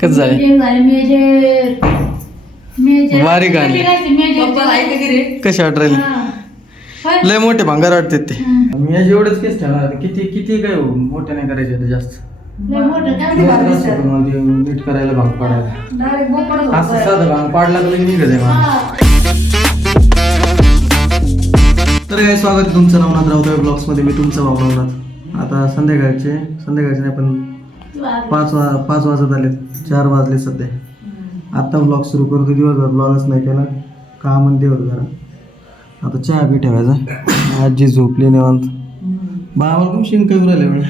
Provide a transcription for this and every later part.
कसं झालं वारी गाणी कशी वाटली लय मोठे भांगार वाटते ते मी याचे एवढेच केस ठेवणार किती किती काय मोठे नाही करायचे होते जास्त नीट करायला भाग पाडायला असं साधं भाग पाडला तर निघत आहे मला. तर काय स्वागत तुमचं नवनाथ राऊत ब्लॉग्स मध्ये. मी तुमचा भाऊ नवनाथ. आता संध्याकाळचे नाही पण 5 वाजत आले, 4 वाजले सध्या. आता ब्लॉग सुरू करतो. दिवसभर ब्लॉगच नाही केला, काम आणि देवर जरा. आता चहा बी ठेवायचा. आजी झोपली निवांत. बाबा खूप शिंक राहिले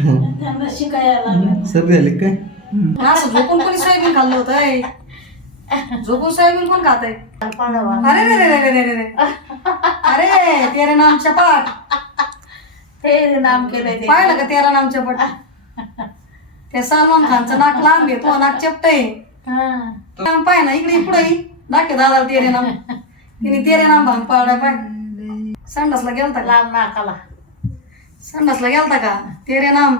सर्दी आली काय झोपून कोणी सोयाबीन खाल्लं होतं. झोपून सोयाबीन कोण खात आहे? अरे रे रे रे रे रे अरे तेरे नाम चपाट. ते नाम केलंय ते. पाहिलं का तेरा नाम चपाट? ते सलमान खानचं नाक लांब आहे, तो नाक चपट आहे. नाम पाय ना इकडे पुढे दाखव दादा तेरे नाम. तिने तेरे नाम भांग पाडा पाय. संडासला गेलता का? लांब नाकाला संडासला गेलता का? तेरे नाम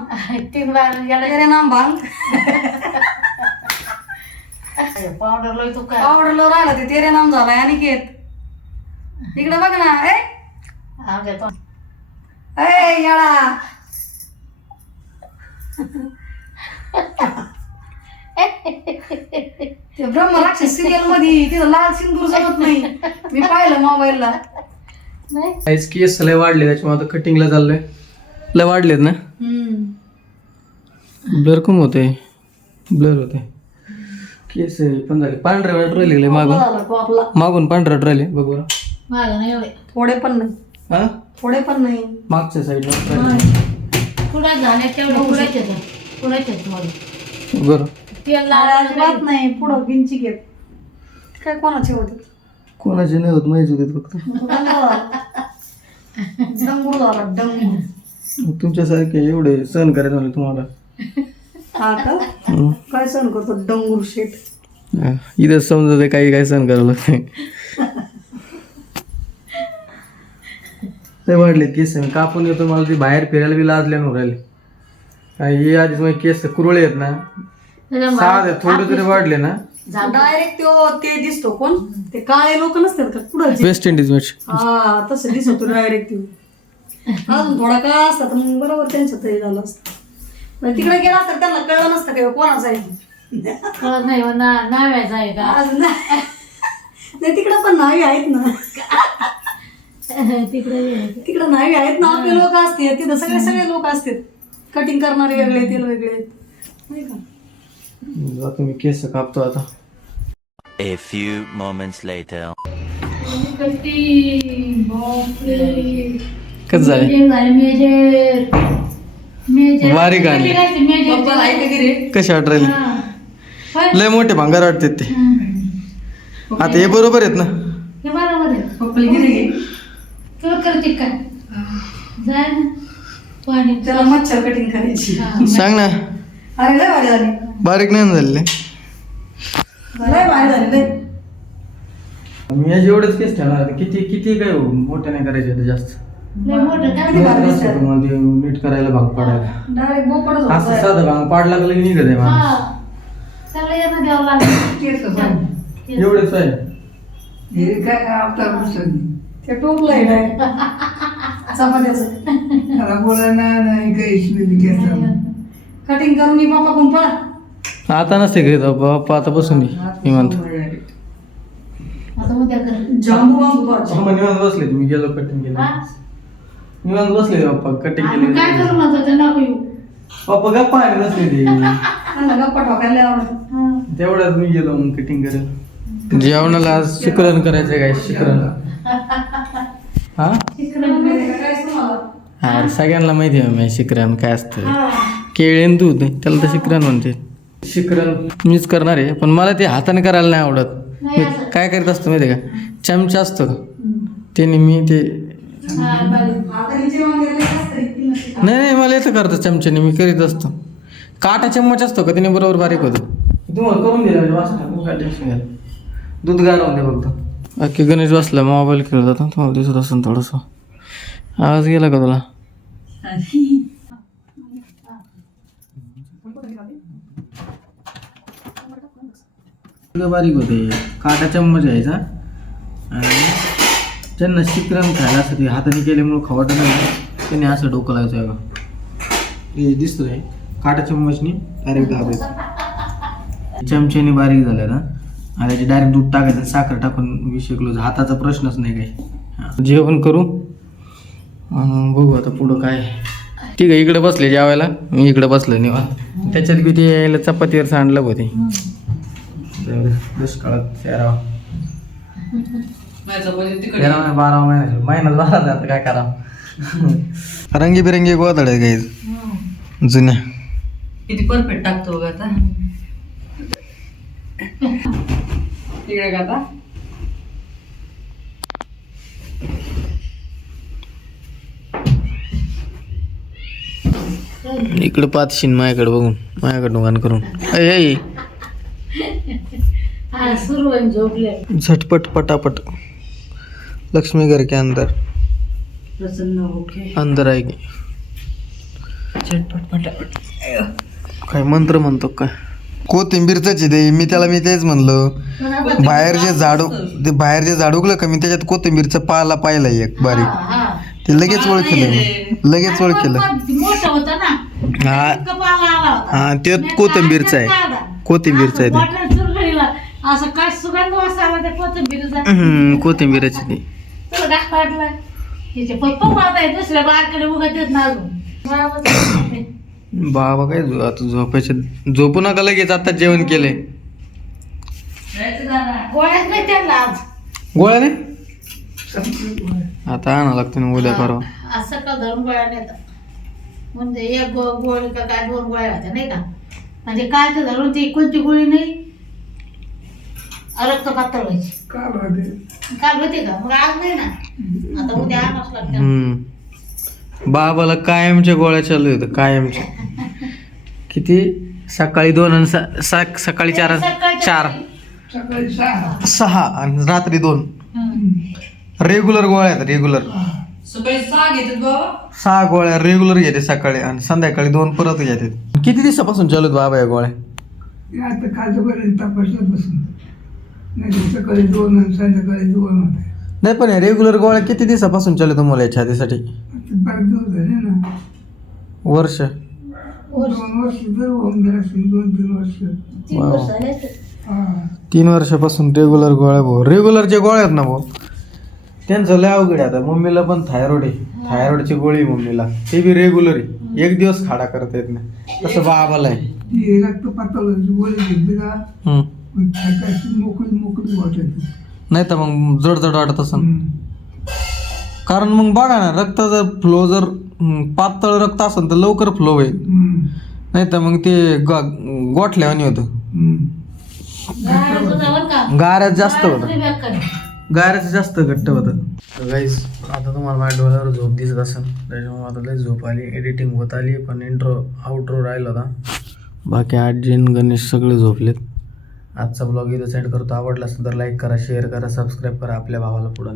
3 बार गेला. तेरे नाम भांग पावडर लय तू काय आवडलं राहिला ते तेरे नाम झालाय. अनिकेत इकडे बघ ना. घेतो ए येडा ते ब्रह्मराक्षस सिरियल मध्ये तिथं लाल सिंदूर जमत नाही. मी पाहिलं मोबाईलला. काहीच केस लय वाढले, त्याच्यामुळे आता कटिंगला चाललोय. लय वाढलेत ना, ब्लर कम होते, ब्लर होते केस पण झाले. पांढरे वाट राहिले मागून पांढरट राहिले बघ बरं. माझं नाही एवढे. थोडे पण नाही, हा थोडे पण नाही. मागच्या साईडला पुढे झाले तेवढे पुढे बरं. तेल अजिबात नाही. पुढं गिंची घेत काय कोणाचे होते? कोणाचे नाही होत, माहिती होते फक्त. डंगूर झाला डंगूर. तुमच्यासारखे एवढे सहन करायचं म्हणलं तुम्हाला. हा का? काय सहन करतो डंगूर शेट? इथं समजत काही काय सहन करावं लागतं. ते वाढले केस कापून येतो. मला ती बाहेर फिरायला बी लाजल्या नव्हतं राहिले. हे आधीच माझे केस कुरळे आहेत ना, साधे थोडे तरी वाढले ना. डायरेक्ट ते दिसतो कोण? ते काळे लोक नसतात का पुढे? West Indies match. हा तसं दिसतो डायरेक्ट. अजून थोडा काळ असतात मग बरोबर त्यांचं तरी झालं असतं. तिकडे गेला असतात त्यांना कळलं नसतं का कोणाचं आहे. कळत नाही नाव्याचं आहे का? आज नाही तिकडे पण नावी आहेत ना. तिकडे नावी आहेत ना. आपले लोक असते तिथं सगळे लोक असतात. कटिंग करणारे वेगळे, तेल वेगळे आहेत नाही का? तुम्ही केस कापतो आता. A few moments later. कसं झालं वारी गाणी कशी वाटली लय मोठे भांगार वाटते ते. आता हे बरोबर आहेत ना? हे बरोबर आहे. पप्पाला गिरे घे. तुला करते काय जाय ना पाणी. त्याला मच्छर कटिंग करायची. सांग ना. अरे लय भारी झाली. बारीक नाही झालेले. लय भारी झाली लय. मी याचे एवढेच केस ठेवणार किती किती काय मोठे नाही करायचे होते जास्त. लय मोठं काय नीट करायला भाग पाडायला. डायरेक्ट बोकडच असं साधं भाग पाडला तर निघत आहे मला. सगळं यांना द्यावं लागेल. एवढेच आहे. ते टोपलंय डायरेक्ट चपात्याचं. कटिंग करून मी बाप्पा कोण पळा. आता नसते घेत बाप्पा, आता बसून मी म्हणतो. आता उद्या कर. जांबू बांबू पप्पा निवांत बसले, तुम्ही गेलो कटिंग केलं. निवांत बसले पप्पा कटिंग केली. काय करू म्हणतो ते नको येऊ. पप्पा गप्पा आले नसले ते. गप्पा ठोकायला आवडत. तेवढ्यात मी गेलो मग कटिंग करायला. जेवणाला आज शिकरण करायचं काय? शिकरण हा हा सगळ्यांना माहिती आहे मी शिकरण काय असतं. केळीन दूध त्याला तर शिकरण म्हणते. शिकरण मीच करणार आहे, पण मला ते हाताने करायला नाही आवडत. मी काय करीत असतो माहिती आहे का? चमचा असतो त्याने मी ते नाही मला येतं करतो चमच्याने. मी करीत असतो. काटा चम्मच असतो का त्याने बरोबर बारीक होतो. तुम्हाला करून दिला दूध गाळून दे फक्त. बाकी गणेश बसला मोबाईल खेळत होता. तुम्हाला दिसत असेल थोडंसं. आवाज गेला का तुला? बारीक होते काटा चम्मच घ्यायचा आणि ज्यांना शिकरण खायला असं ते हाताने केल्यामुळं खवाटं नाही त्यांनी असं डोकं लावायचं बघा हे दिसतोय काटा चम्मचनी डायरेक्ट दाबायचं चमच्याने बारीक झालं ना आणि त्याची डायरेक्ट दूध टाकायचं साखर टाकून विषय क्लोज हाताचा प्रश्नच नाही काही जेवण करू आणि बघू आता पुढं काय ठीक आहे इकडे बसले जेवायला मी इकडे बसलो निवांत त्याच्यात बी ते यायला चपातीवर सांडलं होते दुष्काळात 12 महिन्यात बारा आता काय करा रंगीबिरंगी गोधड आहे काही जुन्या किती परफेक्ट टाकतो बघ आता तिकडे का आता इकडे पाहतशील माझ्याकडे बघून माझ्याकडे दुकान करून ऐ हा सुरू आहे झोपले झटपट पटापट लक्ष्मी घर के अंदर प्रसन्न होके अंदर आहे की झटपट पटापट काय मंत्र म्हणतो काय कोथिंबीरच दे मी तेच म्हणलं बाहेर जे झाड उगलं का मी त्याच्यात कोथिंबीरचा पाला पाहिला एक बारीक ते लगेच ओळखलं मोठं होतं ना हा कपाला आला होता हा ते कोथिंबीरचा आहे कोथिंबीरचा आहे वाटण चुरगळीला असं काय सुगंध वासाला त्या कोथिंबीरचा ते कोथिंबीरची ती तुला काय वाटलं तिचे पप्पा पाहत आहे दुसऱ्या बारकडे उगत येत ना अजून बाबा काय आता झोपायचे झोपू नका लगेच आता जेवण केले गोळ्यात नाही त्यांना आज गोळ्या नाही आता आणा लागते ना उद्या परवा आज सकाळ धरून गोळ्या नेतात म्हणजे एक गोळी का काय 2 गोळ्या होत्या नाही का म्हणजे काय तर धरून ती कोणती गोळी नाही रक्त पातळ व्हायची काल होते का मग आज नाही ना आता उद्या आणावंच लागतं बाबाला कायमच्या गोळ्या चालू होत्या कायमच्या किती सकाळी 2 आणि सकाळी 4 6 आणि रात्री 2 रेग्युलर गोळ्या आहेत रेग्युलर सकाळी 6 घेतात बाबा 6 गोळ्या रेग्युलर घेते सकाळी आणि संध्याकाळी 2 परत घेते किती दिवसापासून चालू आहेत बाबा या गोळ्या आता कालपर्यंत तपासल्यापासून नाही सकाळी 2 आणि संध्याकाळी 2 होते नाही पण रेग्युलर गोळ्या किती दिवसापासून चालू आहे तुम्हाला या छातीसाठी बरेच दिवस झाले ना वर्ष 2 वर्ष जर होऊन गेला असेल 2-3 वर्ष 3 वर्ष झाले असतील. हा 3 वर्षापासून रेग्युलर गोळ्या भाऊ रेग्युलर जे गोळ्या आहेत ना भाऊ त्यांचं लय अवघड आहे आता मम्मीला पण थायरॉइड आहे थायरॉइडची गोळी आहे मम्मीला ते बी रेग्युलर आहे एक दिवस खाडा करता येत नाही तसं बाबाला आहे ती रक्त पातळाची गोळी घेतली का हम्म. मग छाती मोकळी वाटायची नाही तर मग जड वाटत असं कारण मग बघा ना रक्त जर फ्लो जर पातळ रक्त असेल तर लवकर फ्लो होईल नाही तर मग ते गोठल्यावानी होतं गाळ्याचं होतं बरं का? गाऱ्यात जास्त गाळ्याचं होतं बी बेकार. गाऱ्याचं जास्त घट्ट होतं गाईस आता तुम्हाला माझ्या डोळ्यावर झोप दिसत असेल त्याच्यामुळे आता लई झोप आली एडिटिंग होत आली पण आउट्रो राहिला होता बाकी आजीन गणेश सगळे झोपलेत आजचा ब्लॉग इथं सेंड करतो आवडला असेल तर लाईक करा शेअर करा सबस्क्राईब करा आपल्या भावाला पुढं